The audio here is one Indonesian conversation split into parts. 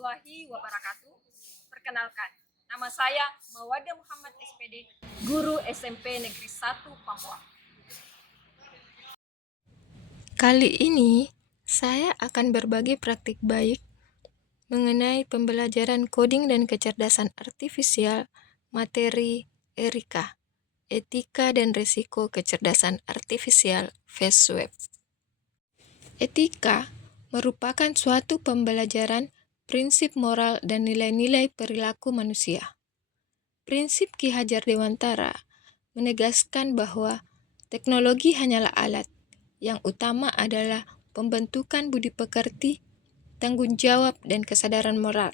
warahmatullahi wabarakatuh. Perkenalkan, nama saya Mawadah Muhammad SPD, guru SMP Negeri 1 Pamuang. Kali ini, saya akan berbagi praktik baik mengenai pembelajaran coding dan kecerdasan artifisial materi Erika, Etika dan Risiko Kecerdasan Artifisial FastWeb. Etika merupakan suatu pembelajaran prinsip moral dan nilai-nilai perilaku manusia. Prinsip Ki Hajar Dewantara menegaskan bahwa teknologi hanyalah alat, yang utama adalah pembentukan budi pekerti, tanggung jawab, dan kesadaran moral.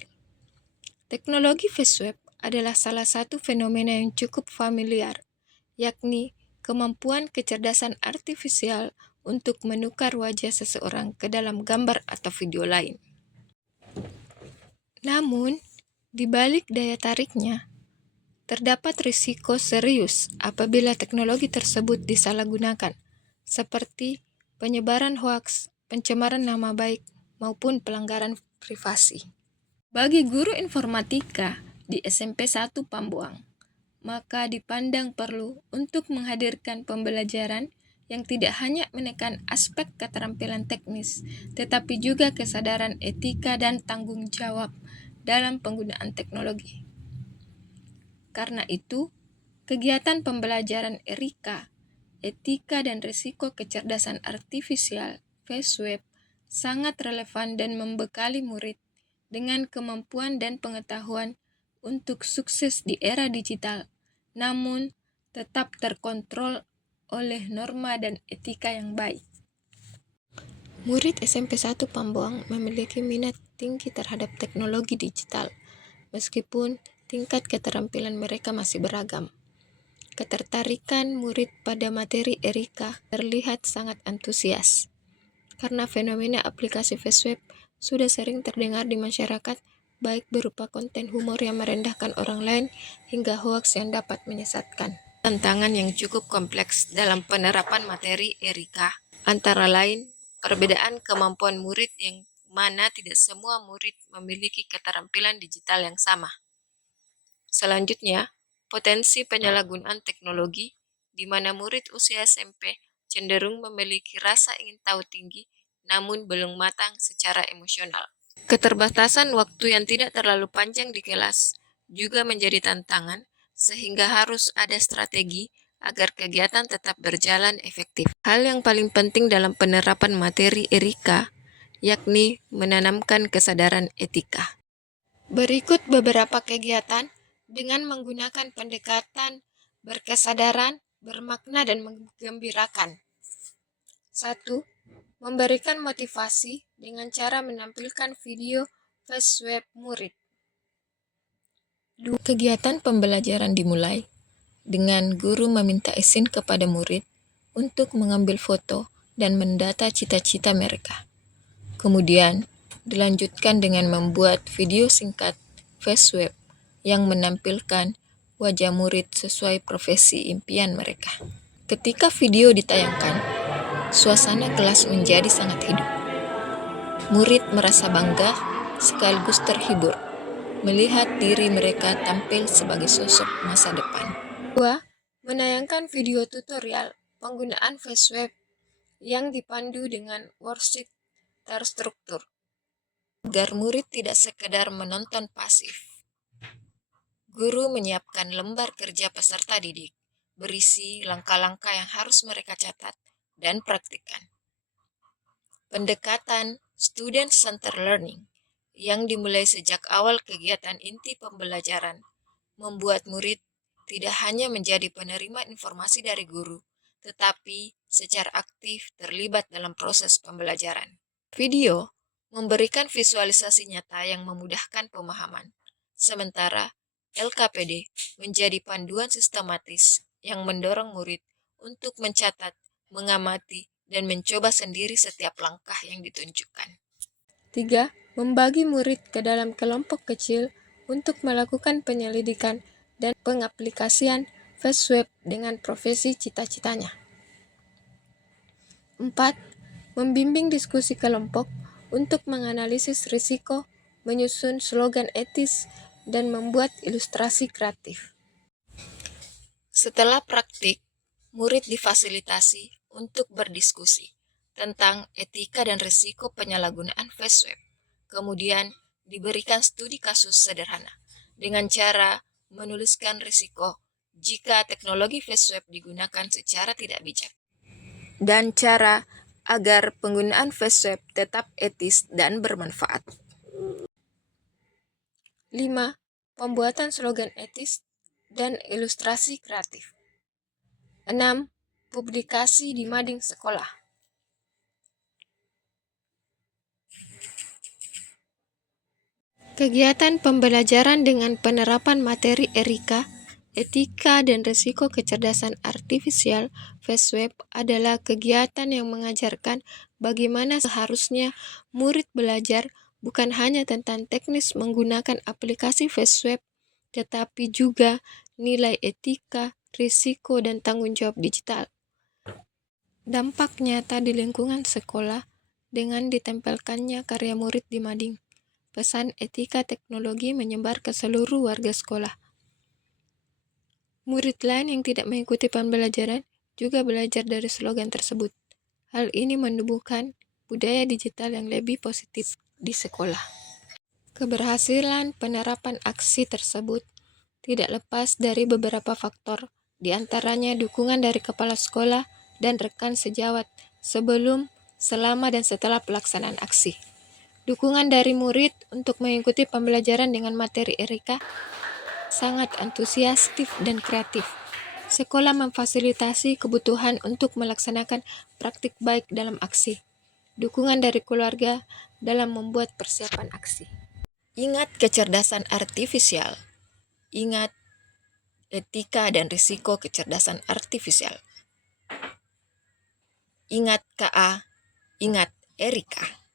Teknologi FastWeb adalah salah satu fenomena yang cukup familiar, yakni kemampuan kecerdasan artifisial untuk menukar wajah seseorang ke dalam gambar atau video lain. Namun, di balik daya tariknya, terdapat risiko serius apabila teknologi tersebut disalahgunakan, seperti penyebaran hoaks, pencemaran nama baik, maupun pelanggaran privasi. Bagi guru informatika di SMP 1 Pamuang, maka dipandang perlu untuk menghadirkan pembelajaran yang tidak hanya menekan aspek keterampilan teknis, tetapi juga kesadaran etika dan tanggung jawab dalam penggunaan teknologi. Karena itu, kegiatan pembelajaran Erika, Etika dan Risiko Kecerdasan Artifisial FastWeb sangat relevan dan membekali murid dengan kemampuan dan pengetahuan untuk sukses di era digital, namun tetap terkontrol oleh norma dan etika yang baik. Murid SMP 1 Pamuang memiliki minat tinggi terhadap teknologi digital, meskipun tingkat keterampilan mereka masih beragam. Ketertarikan murid pada materi Erika terlihat sangat antusias, karena fenomena aplikasi FastWeb sudah sering terdengar di masyarakat, baik berupa konten humor yang merendahkan orang lain hingga hoaks yang dapat menyesatkan. Tantangan yang cukup kompleks dalam penerapan materi Erika antara lain perbedaan kemampuan murid yang mana tidak semua murid memiliki keterampilan digital yang sama. Selanjutnya, potensi penyalahgunaan teknologi di mana murid usia SMP cenderung memiliki rasa ingin tahu tinggi namun belum matang secara emosional. Keterbatasan waktu yang tidak terlalu panjang di kelas juga menjadi tantangan, sehingga harus ada strategi agar kegiatan tetap berjalan efektif. Hal yang paling penting dalam penerapan materi Erika yakni menanamkan kesadaran etika. Berikut beberapa kegiatan dengan menggunakan pendekatan berkesadaran, bermakna, dan menggembirakan. 1. Memberikan motivasi dengan cara menampilkan video FastWeb murid. 2. Kegiatan pembelajaran dimulai dengan guru meminta izin kepada murid untuk mengambil foto dan mendata cita-cita mereka. Kemudian, dilanjutkan dengan membuat video singkat FastWeb yang menampilkan wajah murid sesuai profesi impian mereka. Ketika video ditayangkan, suasana kelas menjadi sangat hidup. Murid merasa bangga sekaligus terhibur melihat diri mereka tampil sebagai sosok masa depan. 2. Menayangkan video tutorial penggunaan FastWeb yang dipandu dengan worksheet terstruktur, agar murid tidak sekedar menonton pasif. Guru menyiapkan lembar kerja peserta didik, berisi langkah-langkah yang harus mereka catat dan praktikkan. Pendekatan student-centered learning yang dimulai sejak awal kegiatan inti pembelajaran membuat murid tidak hanya menjadi penerima informasi dari guru, tetapi secara aktif terlibat dalam proses pembelajaran. Video memberikan visualisasi nyata yang memudahkan pemahaman, sementara LKPD menjadi panduan sistematis yang mendorong murid untuk mencatat, mengamati, dan mencoba sendiri setiap langkah yang ditunjukkan. 3. Membagi murid ke dalam kelompok kecil untuk melakukan penyelidikan dan pengaplikasian FastWeb dengan profesi cita-citanya. 4. Membimbing diskusi kelompok untuk menganalisis risiko menyusun slogan etis, dan membuat ilustrasi kreatif. Setelah praktik, murid difasilitasi untuk berdiskusi tentang etika dan risiko penyalahgunaan face web. Kemudian diberikan studi kasus sederhana dengan cara menuliskan risiko jika teknologi face web digunakan secara tidak bijak, dan cara agar penggunaan face web tetap etis dan bermanfaat. 5. Pembuatan slogan etis dan ilustrasi kreatif. 6. Publikasi di mading sekolah. Kegiatan pembelajaran dengan penerapan materi ERIKA, etika dan risiko kecerdasan artifisial face web adalah kegiatan yang mengajarkan bagaimana seharusnya murid belajar bukan hanya tentang teknis menggunakan aplikasi face web, tetapi juga nilai etika, risiko, dan tanggung jawab digital. Dampak nyata di lingkungan sekolah dengan ditempelkannya karya murid di mading. Pesan etika teknologi menyebar ke seluruh warga sekolah. Murid lain yang tidak mengikuti pembelajaran juga belajar dari slogan tersebut. Hal ini menumbuhkan budaya digital yang lebih positif di sekolah. Keberhasilan penerapan aksi tersebut tidak lepas dari beberapa faktor, di antaranya dukungan dari kepala sekolah dan rekan sejawat sebelum, selama, dan setelah pelaksanaan aksi. Dukungan dari murid untuk mengikuti pembelajaran dengan materi ERIKA sangat antusiastif dan kreatif. Sekolah memfasilitasi kebutuhan untuk melaksanakan praktik baik dalam aksi. Dukungan dari keluarga dalam membuat persiapan aksi. Ingat kecerdasan artifisial. Ingat etika dan risiko kecerdasan artifisial. Ingat KA, ingat ERIKA.